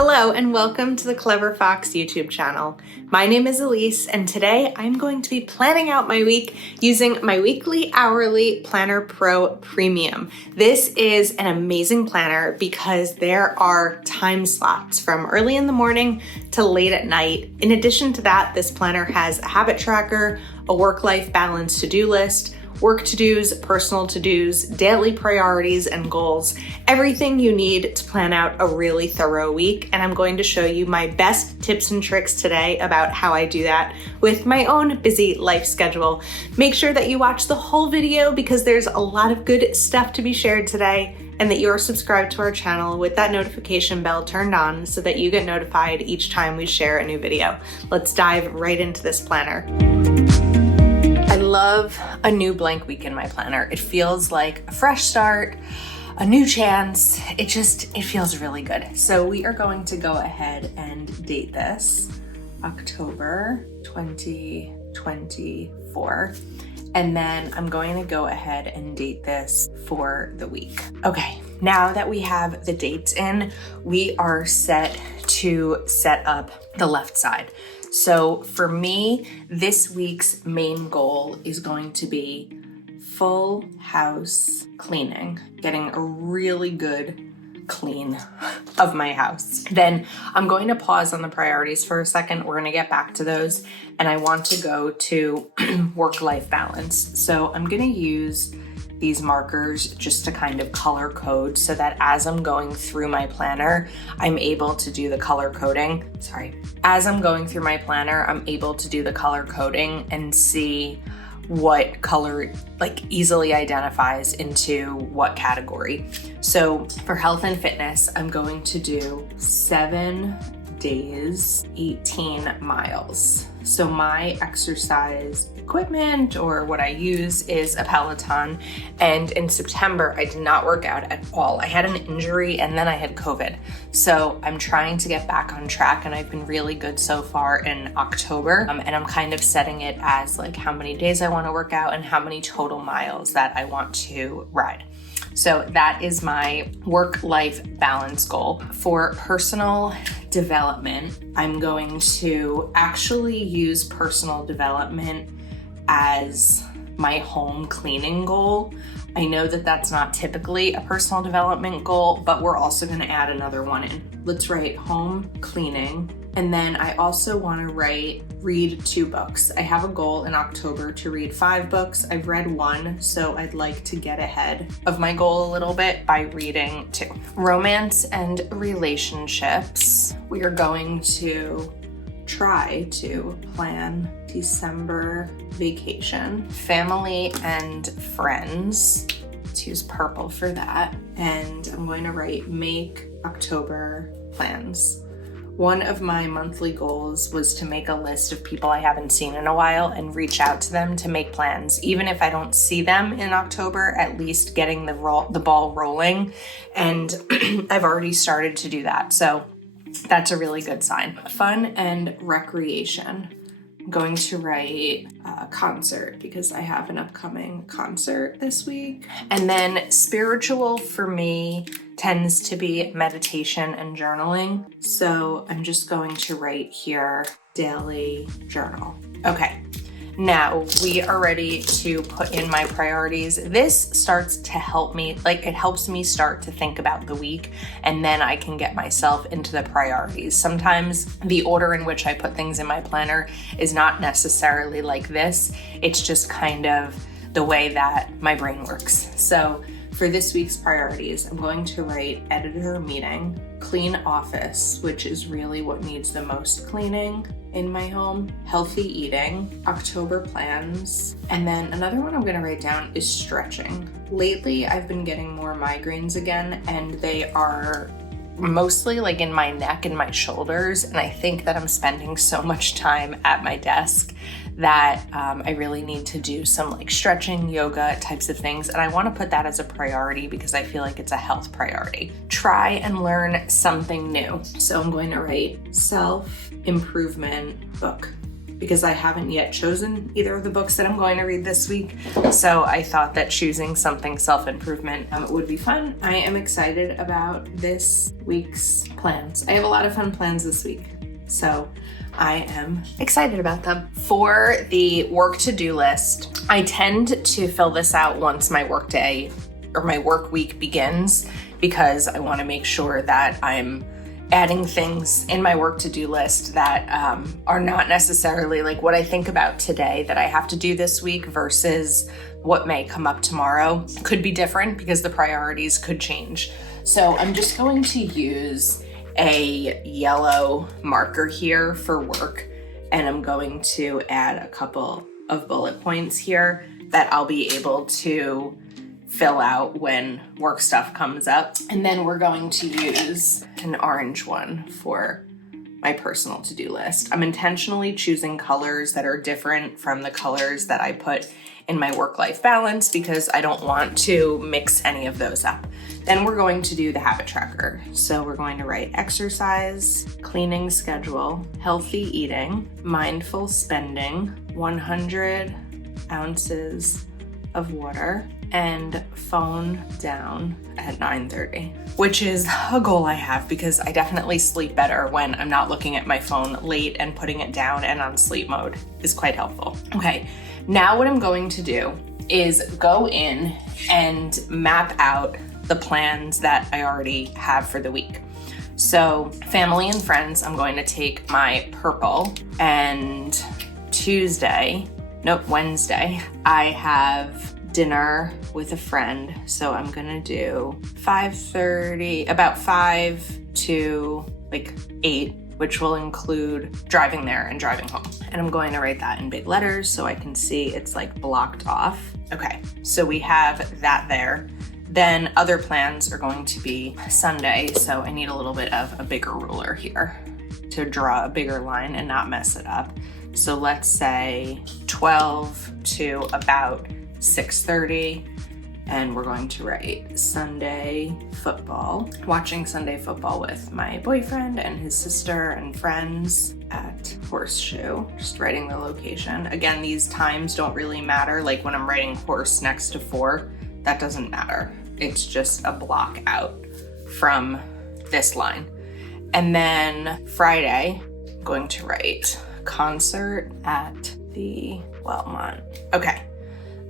Hello and welcome to the Clever Fox YouTube channel. My name is Ilysse and today I'm going to be planning out my week using my weekly hourly Planner Pro Premium. This is an amazing planner because there are time slots from early in the morning to late at night. In addition to that, this planner has a habit tracker, a work-life balance to-do list, work to-dos, personal to-dos, daily priorities and goals, everything you need to plan out a really thorough week. And I'm going to show you my best tips and tricks today about how I do that with my own busy life schedule. Make sure that you watch the whole video because there's a lot of good stuff to be shared today, and that you're subscribed to our channel with that notification bell turned on so that you get notified each time we share a new video. Let's dive right into this planner. I love a new blank week in my planner. It feels like a fresh start, a new chance. It feels really good. So we are going to go ahead and date this October 2024. And then I'm going to go ahead and date this for the week. Okay, now that we have the dates in, we are set to set up the left side. So for me, this week's main goal is going to be full house cleaning, getting a really good clean of my house. Then I'm going to pause on the priorities for a second. We're going to get back to those. And I want to go to work-life balance. So I'm going to use these markers just to kind of color code so that as I'm going through my planner, I'm able to do the color coding. As I'm going through my planner, I'm able to do the color coding and see what color easily identifies into what category. So for health and fitness, I'm going to do 7 days, 18 miles. So my exercise equipment or what I use is a Peloton. And in September, I did not work out at all. I had an injury and then I had COVID. So I'm trying to get back on track and I've been really good so far in October. And I'm kind of setting it as how many days I want to work out and how many total miles that I want to ride. So that is my work-life balance goal. For personal development, I'm going to actually use personal development as my home cleaning goal. I know that that's not typically a personal development goal, but we're also going to add another one in. Let's write home cleaning. And then I also want to read 2 books. I have a goal in October to read 5 books. I've read 1, so I'd like to get ahead of my goal a little bit by reading 2. Romance and relationships. We are going to try to plan December vacation. Family and friends. Let's use purple for that. And I'm going to write make October plans. One of my monthly goals was to make a list of people I haven't seen in a while and reach out to them to make plans. Even if I don't see them in October, at least getting the ball rolling. And I've already started to do that. So that's a really good sign. Fun and recreation. I'm going to write a concert because I have an upcoming concert this week. And then spiritual for me tends to be meditation and journaling. So I'm just going to write here daily journal. Okay. Now we are ready to put in my priorities. This starts to help me, it helps me start to think about the week, and then I can get myself into the priorities. Sometimes the order in which I put things in my planner is not necessarily like this. It's just kind of the way that my brain works. So for this week's priorities, I'm going to write editor meeting, clean office, which is really what needs the most cleaning in my home, healthy eating, October plans, and then another one I'm going to write down is stretching. Lately, I've been getting more migraines again, and they are mostly in my neck and my shoulders, and I think that I'm spending so much time at my desk that I really need to do some stretching, yoga types of things, and I want to put that as a priority because I feel like it's a health priority. Try and learn something new. So I'm going to write self-improvement book. because I haven't yet chosen either of the books that I'm going to read this week. So I thought that choosing something self-improvement would be fun. I am excited about this week's plans. I have a lot of fun plans this week, so I am excited about them. For the work to-do list, I tend to fill this out once my work day or my work week begins, because I want to make sure that I'm adding things in my work to-do list that are not necessarily like what I think about today that I have to do this week versus what may come up tomorrow. Could be different because the priorities could change. So I'm just going to use a yellow marker here for work, and I'm going to add a couple of bullet points here that I'll be able to fill out when work stuff comes up. And then we're going to use an orange one for my personal to-do list. I'm intentionally choosing colors that are different from the colors that I put in my work-life balance because I don't want to mix any of those up. Then we're going to do the habit tracker. So we're going to write exercise, cleaning schedule, healthy eating, mindful spending, 100 ounces of water, and phone down at 9:30, which is a goal I have because I definitely sleep better when I'm not looking at my phone late, and putting it down and on sleep mode is quite helpful. Okay, now what I'm going to do is go in and map out the plans that I already have for the week. So family and friends, I'm going to take my purple, and Wednesday, I have dinner with a friend. So I'm gonna do 5:30, about 5 to like 8, which will include driving there and driving home. And I'm going to write that in big letters so I can see it's like blocked off. Okay, so we have that there. Then other plans are going to be Sunday. So I need a little bit of a bigger ruler here to draw a bigger line and not mess it up. So let's say 12 to about 6:30, and we're going to write Sunday football. Watching Sunday football with my boyfriend and his sister and friends at Horseshoe. Just writing the location. Again, these times don't really matter. Like when I'm writing horse next to 4, that doesn't matter. It's just a block out from this line. And then Friday, I'm going to write concert at the Wellmont. Okay.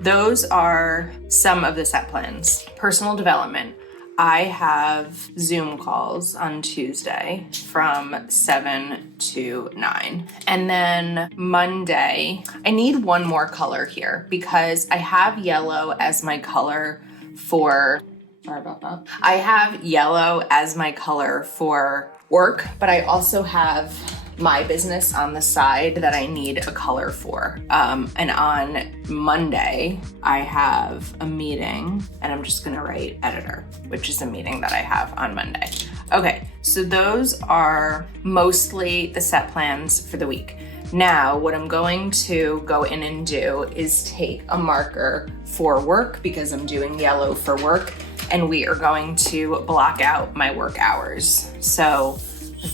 Those are some of the set plans. Personal development. I have Zoom calls on Tuesday from 7 to 9. And then Monday, I need one more color here because I have yellow as my color for, sorry about that. I have yellow as my color for work, but I also have my business on the side that I need a color for. And on Monday, I have a meeting, and I'm just gonna write editor, which is a meeting that I have on Monday. Okay, so those are mostly the set plans for the week. Now, what I'm going to go in and do is take a marker for work because I'm doing yellow for work, and we are going to block out my work hours. So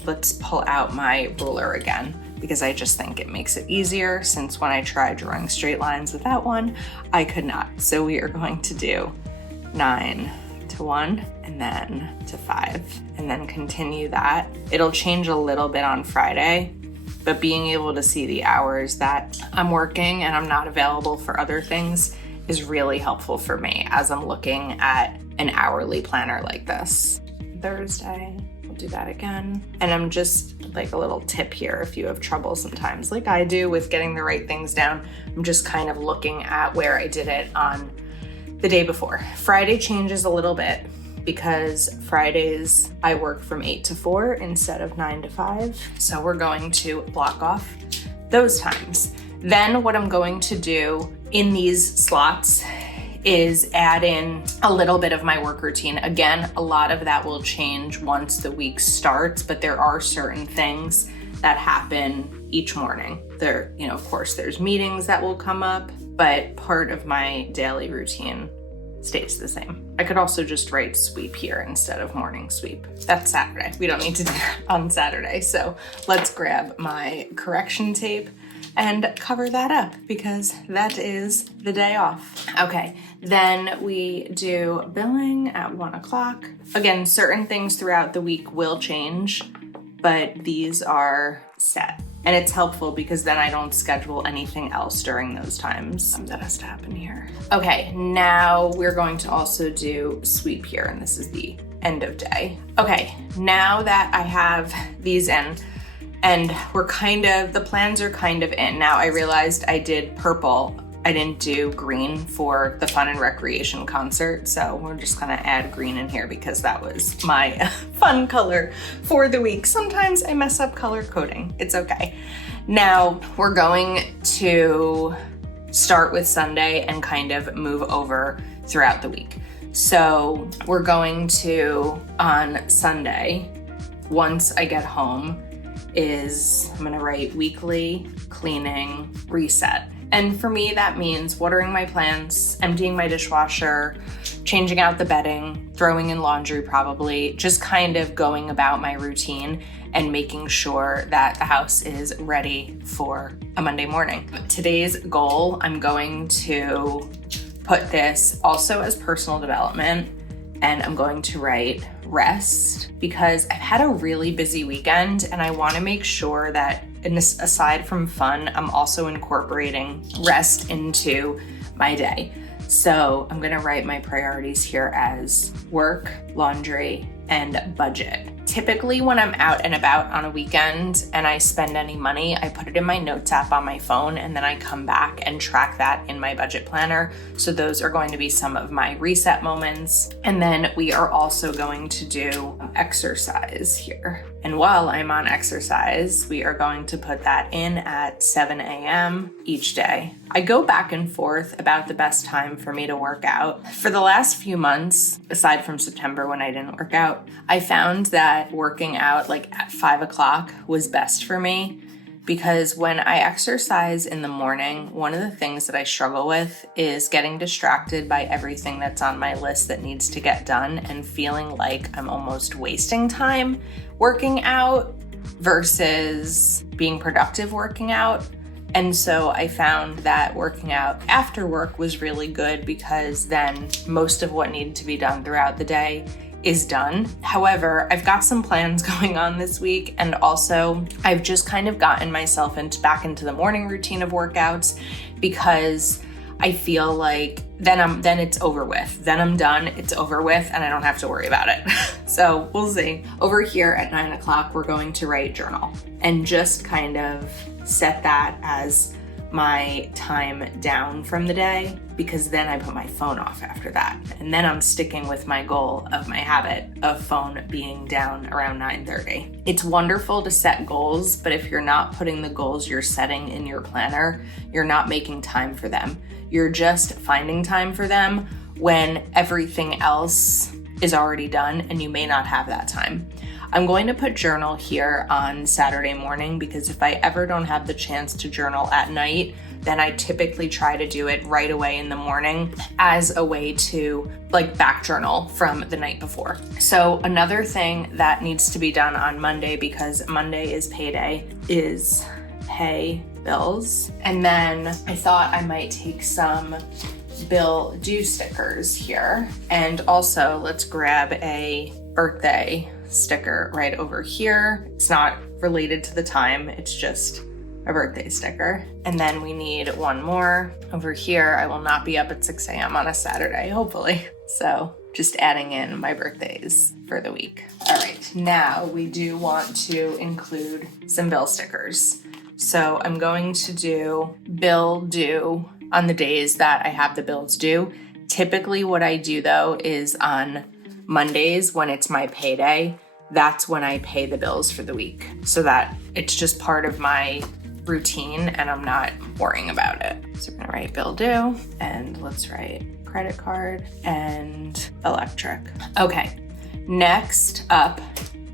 let's pull out my ruler again because I just think it makes it easier, since when I tried drawing straight lines with that one, I could not. So we are going to do 9 to 1 and then to 5 and then continue that. It'll change a little bit on Friday, but being able to see the hours that I'm working and I'm not available for other things is really helpful for me as I'm looking at an hourly planner like this. Thursday, we'll do that again. And I'm just like a little tip here, if you have trouble sometimes like I do with getting the right things down, I'm just kind of looking at where I did it on the day before. Friday changes a little bit because Fridays I work from 8 to 4 instead of 9 to 5. So we're going to block off those times. Then what I'm going to do in these slots is add in a little bit of my work routine. Again, a lot of that will change once the week starts, but there are certain things that happen each morning. There, of course, there's meetings that will come up, but part of my daily routine stays the same. I could also just write sweep here instead of morning sweep. That's Saturday. We don't need to do that on Saturday. So let's grab my correction tape. and cover that up because that is the day off. Okay, then we do billing at 1 o'clock. Again, certain things throughout the week will change, but these are set. And it's helpful because then I don't schedule anything else during those times. That has to happen here. Okay, now we're going to also do sweep here, and this is the end of day. Okay, now that I have these in, and the plans are kind of in. Now I realized I did purple. I didn't do green for the fun and recreation concert, so we're just gonna add green in here because that was my fun color for the week. Sometimes I mess up color coding, it's okay. Now we're going to start with Sunday and kind of move over throughout the week. So we're going to, on Sunday, once I get home, I'm gonna write weekly cleaning reset. And for me, that means watering my plants, emptying my dishwasher, changing out the bedding, throwing in laundry probably, just kind of going about my routine and making sure that the house is ready for a Monday morning. Today's goal, I'm going to put this also as personal development, and I'm going to write rest because I've had a really busy weekend and I want to make sure that, and this, aside from fun, I'm also incorporating rest into my day. So I'm gonna write my priorities here as work, laundry, and budget. Typically when I'm out and about on a weekend and I spend any money, I put it in my notes app on my phone and then I come back and track that in my budget planner. So those are going to be some of my reset moments. And then we are also going to do exercise here. And while I'm on exercise, we are going to put that in at 7 a.m. each day. I go back and forth about the best time for me to work out. For the last few months, aside from September when I didn't work out, I found that working out like at 5 o'clock was best for me because when I exercise in the morning, one of the things that I struggle with is getting distracted by everything that's on my list that needs to get done and feeling like I'm almost wasting time working out versus being productive working out. And so I found that working out after work was really good because then most of what needed to be done throughout the day is done. However, I've got some plans going on this week, and also I've just kind of gotten myself back into the morning routine of workouts because I feel like then it's over with. Then I'm done, it's over with, and I don't have to worry about it. So we'll see. Over here at 9 o'clock, we're going to write journal and just kind of set that as my time down from the day, because then I put my phone off after that. And then I'm sticking with my goal of my habit of phone being down around 9:30. It's wonderful to set goals, but if you're not putting the goals you're setting in your planner, you're not making time for them. You're just finding time for them when everything else is already done and you may not have that time. I'm going to put journal here on Saturday morning because if I ever don't have the chance to journal at night, then I typically try to do it right away in the morning as a way to like back journal from the night before. So another thing that needs to be done on Monday, because Monday is payday, is pay bills. And then I thought I might take some bill due stickers here. And also let's grab a birthday sticker right over here. It's not related to the time, it's just a birthday sticker. And then we need one more over here. I will not be up at 6 a.m. on a Saturday, hopefully. So just adding in my birthdays for the week. All right, now we do want to include some bill stickers. So I'm going to do bill due on the days that I have the bills due. Typically what I do though is on Mondays when it's my payday, that's when I pay the bills for the week so that it's just part of my routine and I'm not worrying about it. So we're gonna write bill due and let's write credit card and electric. Okay, next up,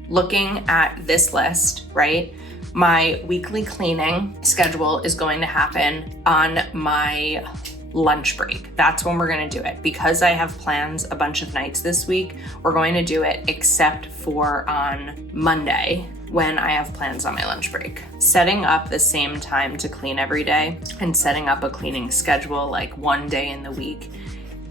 looking at this list, right? My weekly cleaning schedule is going to happen on my lunch break. That's when we're gonna do it. Because I have plans a bunch of nights this week, we're going to do it except for on Monday when I have plans on my lunch break. Setting up the same time to clean every day and setting up a cleaning schedule like one day in the week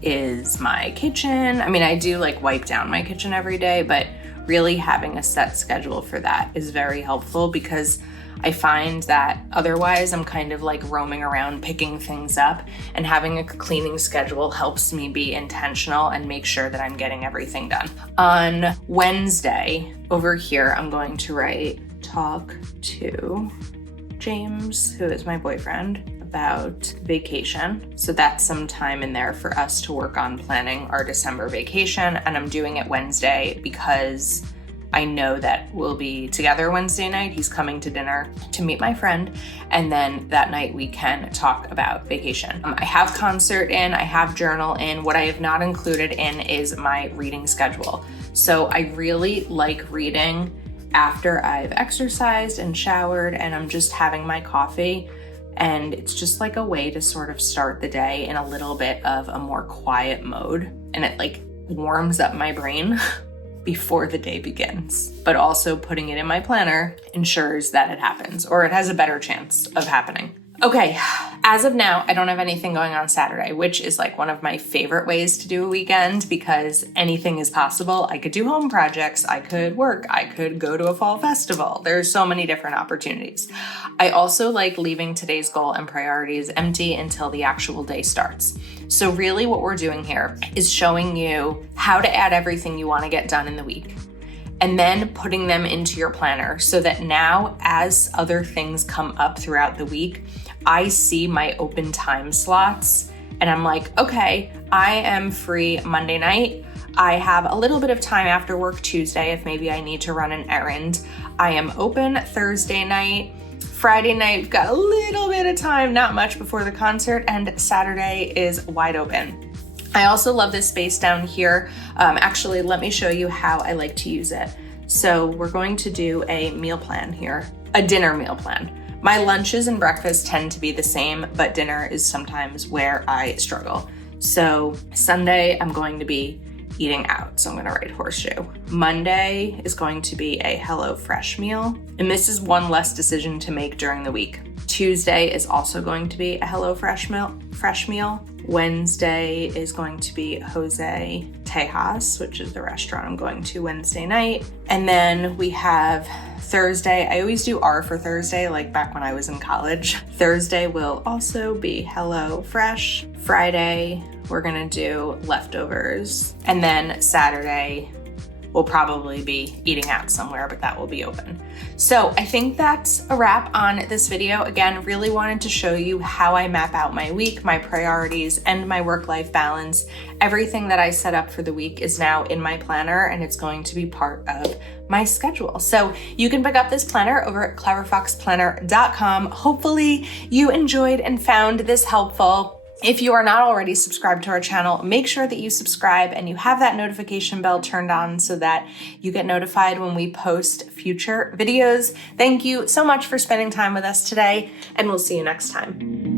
is my kitchen. I mean, I do like wipe down my kitchen every day, but really having a set schedule for that is very helpful because I find that otherwise I'm kind of like roaming around picking things up, and having a cleaning schedule helps me be intentional and make sure that I'm getting everything done. On Wednesday over here, I'm going to talk to James, who is my boyfriend, about vacation. So that's some time in there for us to work on planning our December vacation. And I'm doing it Wednesday because I know that we'll be together Wednesday night. He's coming to dinner to meet my friend. And then that night we can talk about vacation. I have concert in, I have journal in. What I have not included in is my reading schedule. So I really like reading after I've exercised and showered and I'm just having my coffee. And it's just like a way to sort of start the day in a little bit of a more quiet mode. And it like warms up my brain before the day begins. But also putting it in my planner ensures that it happens, or it has a better chance of happening. Okay, as of now, I don't have anything going on Saturday, which is like one of my favorite ways to do a weekend because anything is possible. I could do home projects, I could work, I could go to a fall festival. There's so many different opportunities. I also like leaving today's goal and priorities empty until the actual day starts. So really what we're doing here is showing you how to add everything you want to get done in the week, and then putting them into your planner so that now as other things come up throughout the week, I see my open time slots and I'm like, okay, I am free Monday night. I have a little bit of time after work Tuesday if maybe I need to run an errand. I am open Thursday night. Friday night, we've got a little bit of time, not much before the concert, and Saturday is wide open. I also love this space down here. Actually, let me show you how I like to use it. So we're going to do a meal plan here, a dinner meal plan. My lunches and breakfasts tend to be the same, but dinner is sometimes where I struggle. So Sunday, I'm going to be eating out. So I'm gonna write horseshoe. Monday is going to be a HelloFresh meal. And this is one less decision to make during the week. Tuesday is also going to be a HelloFresh meal. Wednesday is going to be Jose Tejas, which is the restaurant I'm going to Wednesday night. And then we have Thursday. I always do R for Thursday, like back when I was in college. Thursday will also be HelloFresh. Friday, we're gonna do leftovers. And then Saturday, we'll probably be eating out somewhere, but that will be open. So I think that's a wrap on this video. Again, really wanted to show you how I map out my week, my priorities, and my work-life balance. Everything that I set up for the week is now in my planner and it's going to be part of my schedule. So you can pick up this planner over at cleverfoxplanner.com. Hopefully you enjoyed and found this helpful. If you are not already subscribed to our channel, make sure that you subscribe and you have that notification bell turned on so that you get notified when we post future videos. Thank you so much for spending time with us today, and we'll see you next time.